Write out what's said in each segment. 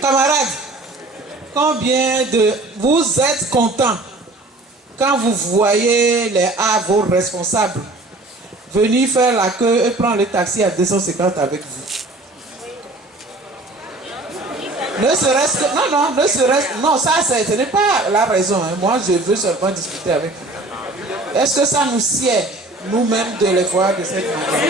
Camarades, combien de vous êtes contents quand vous voyez vos responsables venir faire la queue et prendre le taxi à 250 avec vous? Ne serait-ce que... Non, ne serait-ce... Non, ça, ce n'est pas la raison. Hein. Moi, je veux seulement discuter avec vous. Est-ce que ça nous sied, nous-mêmes, de les voir de cette manière?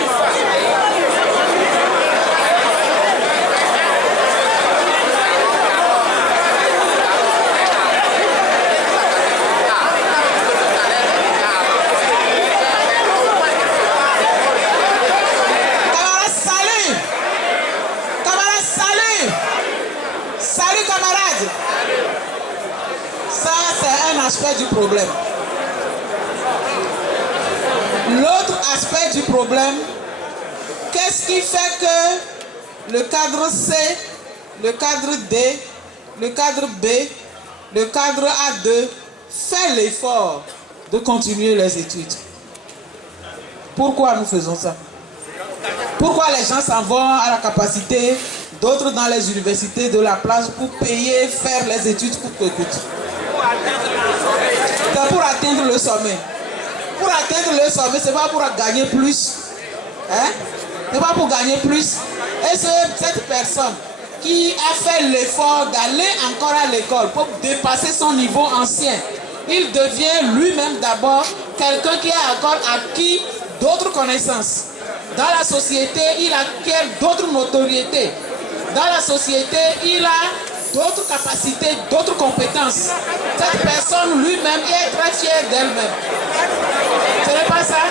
Du problème. L'autre aspect du problème, qu'est-ce qui fait que le cadre C, le cadre D, le cadre B, le cadre A2 fait l'effort de continuer les études? Pourquoi nous faisons ça? Pourquoi les gens s'en vont à la capacité, d'autres dans les universités de la place pour payer, faire les études coûte que coûte? C'est pour atteindre le sommet. Pour atteindre le sommet, c'est pas pour gagner plus. Hein? C'est pas pour gagner plus. Et cette personne qui a fait l'effort d'aller encore à l'école pour dépasser son niveau ancien, il devient lui-même d'abord quelqu'un qui a encore acquis d'autres connaissances. Dans la société, il acquiert d'autres notoriétés. Dans la société, il a d'autres capacités, d'autres compétences. Cette personne lui-même est très fière d'elle-même. Ce n'est pas ça?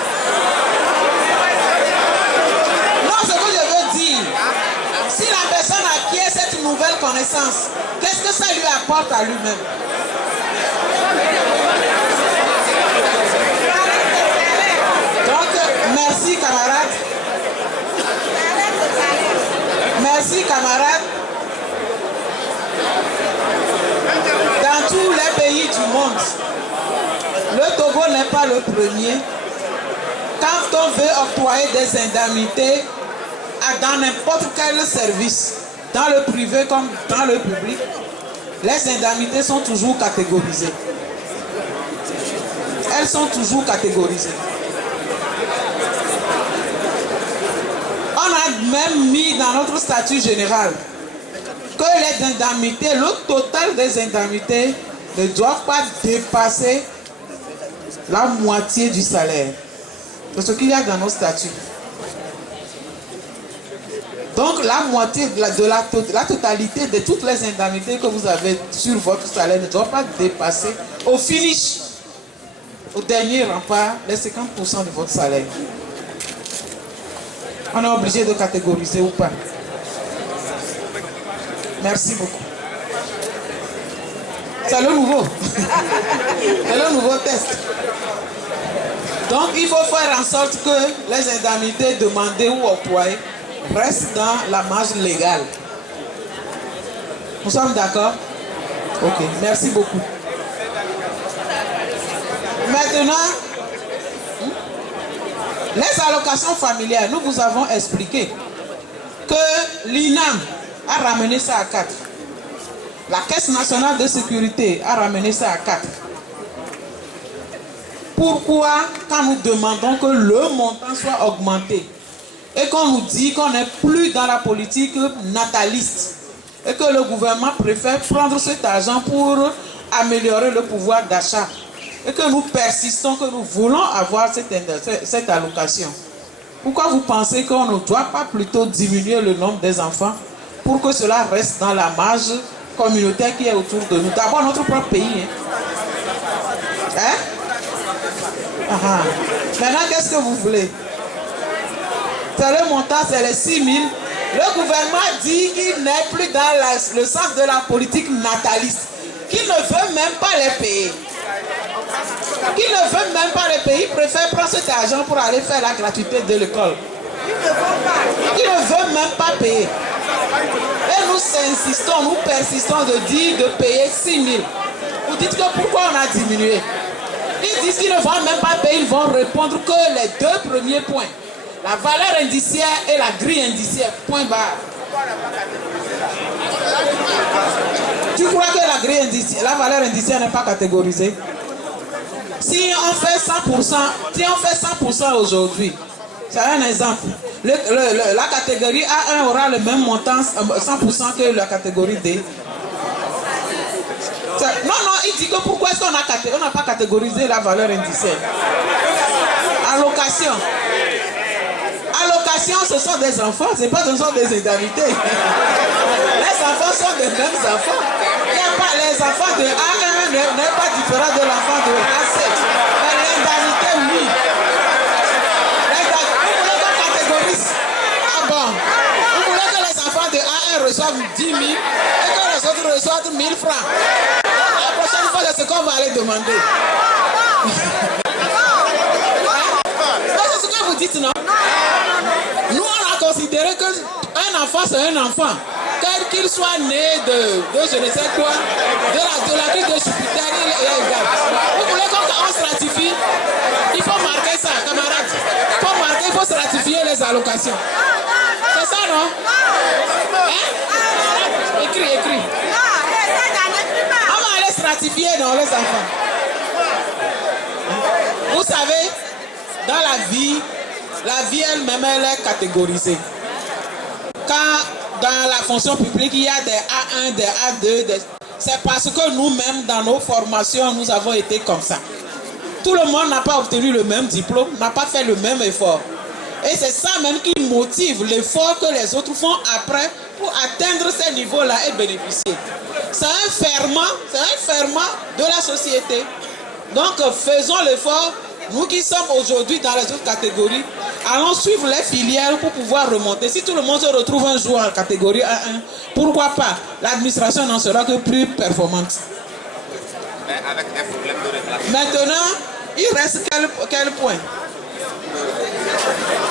Non, ce que je veux dire, si la personne acquiert cette nouvelle connaissance, qu'est-ce que ça lui apporte à lui-même? Donc, merci camarades. Merci camarades. Dans tous les pays du monde, le Togo n'est pas le premier. Quand on veut octroyer des indemnités dans n'importe quel service, dans le privé comme dans le public, les indemnités sont toujours catégorisées. Elles sont toujours catégorisées. On a même mis dans notre statut général que les indemnités, le total des indemnités ne doivent pas dépasser la moitié du salaire. C'est ce qu'il y a dans nos statuts. Donc la moitié de la totalité de toutes les indemnités que vous avez sur votre salaire ne doit pas dépasser au finish, au dernier rempart, les 50% de votre salaire. On est obligé de catégoriser ou pas? Merci beaucoup. C'est le nouveau. C'est le nouveau test. Donc, il faut faire en sorte que les indemnités demandées ou octroyées restent dans la marge légale. Nous sommes d'accord? Ok, merci beaucoup. Maintenant, les allocations familiales, nous vous avons expliqué que l'INAM a ramené ça à 4. La Caisse nationale de sécurité a ramené ça à 4. Pourquoi, quand nous demandons que le montant soit augmenté et qu'on nous dit qu'on n'est plus dans la politique nataliste et que le gouvernement préfère prendre cet argent pour améliorer le pouvoir d'achat et que nous persistons, que nous voulons avoir cette allocation? Pourquoi vous pensez qu'on ne doit pas plutôt diminuer le nombre des enfants pour que cela reste dans la marge communautaire qui est autour de nous? D'abord notre propre pays. Hein? Maintenant, qu'est-ce que vous voulez? C'est le montant, c'est les 6 000. Le gouvernement dit qu'il n'est plus dans le sens de la politique nataliste, qu'il ne veut même pas les payer. Qu'il ne veut même pas les payer, il préfère prendre cet argent pour aller faire la gratuité de l'école. Il ne veut même pas payer. Et nous insistons, nous persistons de dire de payer 6 000. Vous dites que pourquoi on a diminué? Ils disent qu'ils ne vont même pas payer, ils vont répondre que les 2 premiers points. La valeur indiciaire et la grille indiciaire, point barre. Tu crois que la grille indiciaire, la valeur indiciaire n'est pas catégorisée? Si on fait 100% aujourd'hui, c'est un exemple. La catégorie A1 aura le même montant 100% que la catégorie D. Non, il dit que pourquoi est-ce qu'on n'a pas catégorisé la valeur indiciaire? Allocation. Allocation, ce sont des enfants, ce sont des indemnités. Les enfants sont des mêmes enfants. Les enfants de A1 n'est pas différent de l'enfant de AC. Mais l'indemnité, oui. Vous voulez qu'on catégorise? Ah bon? Vous voulez que les enfants de A1 reçoivent 10 000 et que les autres reçoivent 1000 francs? La prochaine fois, c'est ce qu'on va aller demander. C'est ce que vous dites, non? Nous, on a considéré qu'un enfant, c'est un enfant. Quel qu'il soit né de je ne sais quoi, de la crise de Jupiter, il est égal. Vous voulez qu'on se ratifie? Il faut marquer ça, camarades. Il faut se ratifier les allocations. C'est ça, non? Hein? Écris. On va aller se ratifier dans les enfants. Vous savez, dans la vie elle-même, elle est catégorisée. Quand dans la fonction publique, il y a des A1, des A2, c'est parce que nous-mêmes, dans nos formations, nous avons été comme ça. Tout le monde n'a pas obtenu le même diplôme, n'a pas fait le même effort. Et c'est ça même qui motive l'effort que les autres font après pour atteindre ces niveaux-là et bénéficier. C'est un ferment de la société. Donc faisons l'effort. Nous qui sommes aujourd'hui dans les autres catégories, allons suivre les filières pour pouvoir remonter. Si tout le monde se retrouve un jour en catégorie A1, pourquoi pas? L'administration n'en sera que plus performante. Mais avec un problème de reclassement. Maintenant, il reste quel point?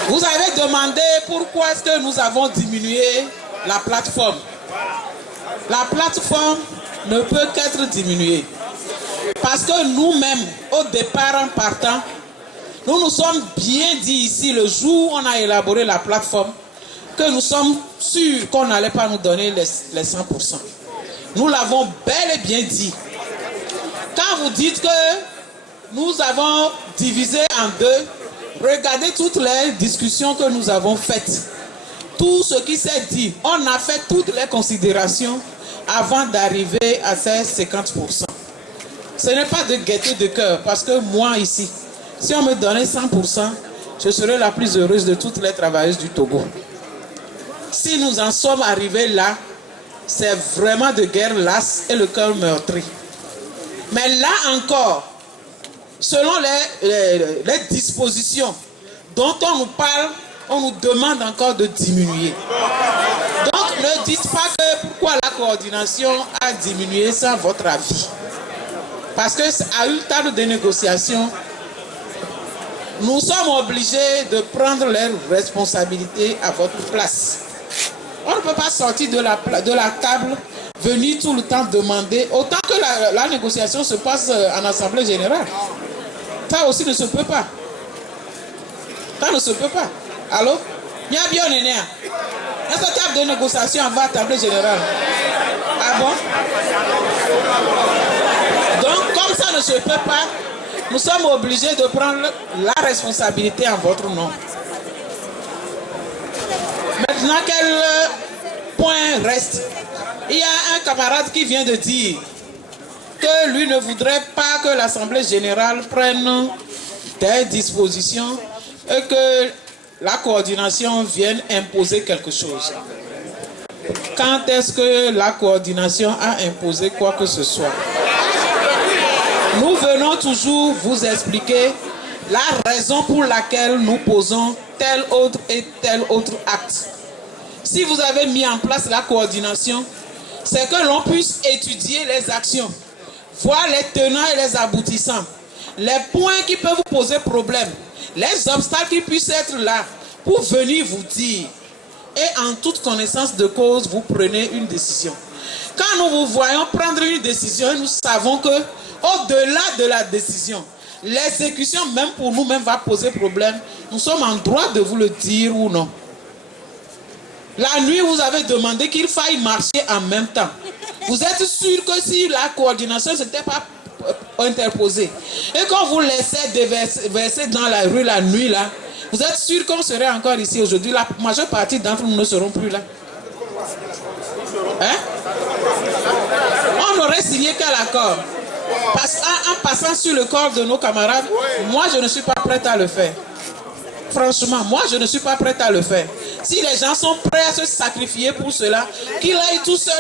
Vous avez demandé pourquoi est-ce que nous avons diminué la plateforme. La plateforme ne peut qu'être diminuée. Parce que nous-mêmes, au départ en partant, nous nous sommes bien dit ici, le jour où on a élaboré la plateforme, que nous sommes sûrs qu'on n'allait pas nous donner les 100%. Nous l'avons bel et bien dit. Quand vous dites que nous avons divisé en deux, regardez toutes les discussions que nous avons faites. Tout ce qui s'est dit, on a fait toutes les considérations avant d'arriver à ces 50%. Ce n'est pas de gaieté de cœur, parce que moi ici, si on me donnait 100%, je serais la plus heureuse de toutes les travailleuses du Togo. Si nous en sommes arrivés là, c'est vraiment de guerre lasse et le cœur meurtri. Mais là encore, selon les dispositions dont on nous parle, on nous demande encore de diminuer. Donc ne dites pas que pourquoi la coordination a diminué sans votre avis. Parce qu'à une table de négociation, nous sommes obligés de prendre leurs responsabilités à votre place. On ne peut pas sortir de la table, venir tout le temps demander, autant que la négociation se passe en assemblée générale. Ça aussi ne se peut pas. Ça ne se peut pas. Allô? Il y a bien un néa. Dans cette table de négociation, on va à l'assemblée générale. Ah bon? Donc, comme ça ne se peut pas, nous sommes obligés de prendre la responsabilité en votre nom. Maintenant, quel point reste? Il y a un camarade qui vient de dire que lui ne voudrait pas que l'Assemblée générale prenne des dispositions et que la coordination vienne imposer quelque chose. Quand est-ce que la coordination a imposé quoi que ce soit? Nous venons toujours vous expliquer la raison pour laquelle nous posons tel autre et tel autre acte. Si vous avez mis en place la coordination, c'est que l'on puisse étudier les actions, voir les tenants et les aboutissants, les points qui peuvent vous poser problème, les obstacles qui puissent être là pour venir vous dire. Et en toute connaissance de cause, vous prenez une décision. Quand nous vous voyons prendre une décision, nous savons que au-delà de la décision, l'exécution même pour nous-mêmes va poser problème. Nous sommes en droit de vous le dire ou non. La nuit, vous avez demandé qu'il faille marcher en même temps. Vous êtes sûr que si la coordination ne s'était pas interposée et qu'on vous laissait déverser dans la rue la nuit là, vous êtes sûr qu'on serait encore ici aujourd'hui? La majeure partie d'entre nous ne seront plus là. Hein? On n'aurait signé quel accord? En passant sur le corps de nos camarades, moi je ne suis pas prête à le faire. Franchement, moi je ne suis pas prête à le faire. Si les gens sont prêts à se sacrifier pour cela, qu'ils aillent tout seuls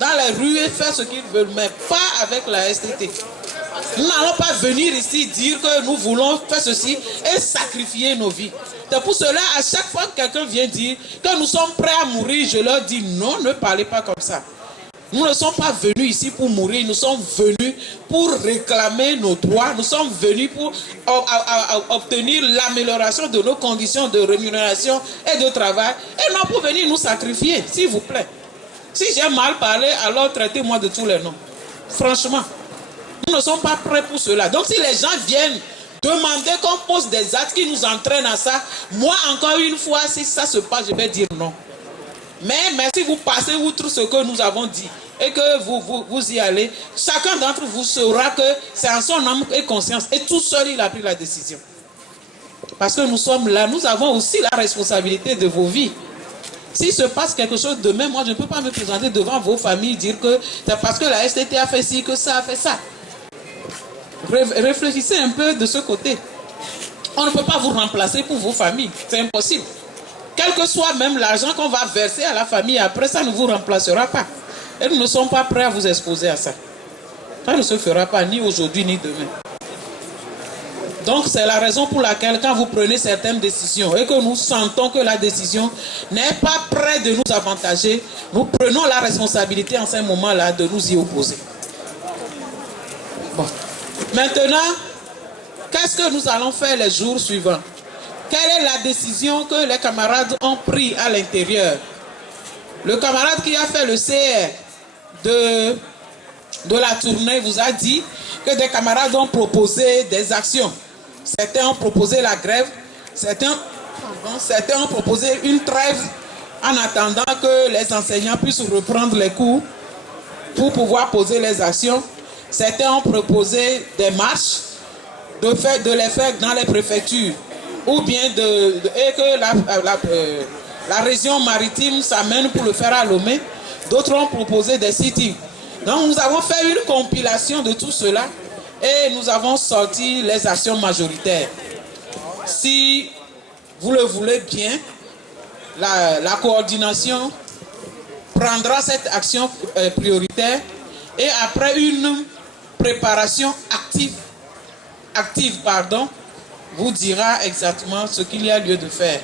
dans les rues et faire ce qu'ils veulent, mais pas avec la STT. Nous n'allons pas venir ici dire que nous voulons faire ceci et sacrifier nos vies. C'est pour cela, à chaque fois que quelqu'un vient dire que nous sommes prêts à mourir, je leur dis non, ne parlez pas comme ça. Nous ne sommes pas venus ici pour mourir, nous sommes venus pour réclamer nos droits, nous sommes venus pour obtenir l'amélioration de nos conditions de rémunération et de travail, et non pour venir nous sacrifier, s'il vous plaît. Si j'ai mal parlé, alors traitez-moi de tous les noms. Franchement, nous ne sommes pas prêts pour cela. Donc si les gens viennent demander qu'on pose des actes qui nous entraînent à ça, moi encore une fois, si ça se passe, je vais dire non. Mais si vous passez outre ce que nous avons dit et que vous y allez, chacun d'entre vous saura que c'est en son âme et conscience. Et tout seul, il a pris la décision. Parce que nous sommes là, nous avons aussi la responsabilité de vos vies. S'il se passe quelque chose demain, moi je ne peux pas me présenter devant vos familles, dire que c'est parce que la STT a fait ci, que ça a fait ça. Réfléchissez un peu de ce côté. On ne peut pas vous remplacer pour vos familles, c'est impossible. Quel que soit même l'argent qu'on va verser à la famille, après ça ne vous remplacera pas. Et nous ne sommes pas prêts à vous exposer à ça. Ça ne se fera pas ni aujourd'hui ni demain. Donc c'est la raison pour laquelle quand vous prenez certaines décisions et que nous sentons que la décision n'est pas prête de nous avantager, nous prenons la responsabilité en ce moment-là de nous y opposer. Bon. Maintenant, qu'est-ce que nous allons faire les jours suivants? Quelle est la décision que les camarades ont prise à l'intérieur? Le camarade qui a fait le CR de la tournée vous a dit que des camarades ont proposé des actions. Certains ont proposé la grève, certains ont proposé une trêve en attendant que les enseignants puissent reprendre les cours pour pouvoir poser les actions. Certains ont proposé des marches, de les faire dans les préfectures, ou bien et que la région maritime s'amène pour le faire à Lomé. D'autres ont proposé des sit-ins. Donc nous avons fait une compilation de tout cela et nous avons sorti les actions majoritaires. Si vous le voulez bien, la coordination prendra cette action prioritaire et après une préparation active, vous dira exactement ce qu'il y a lieu de faire.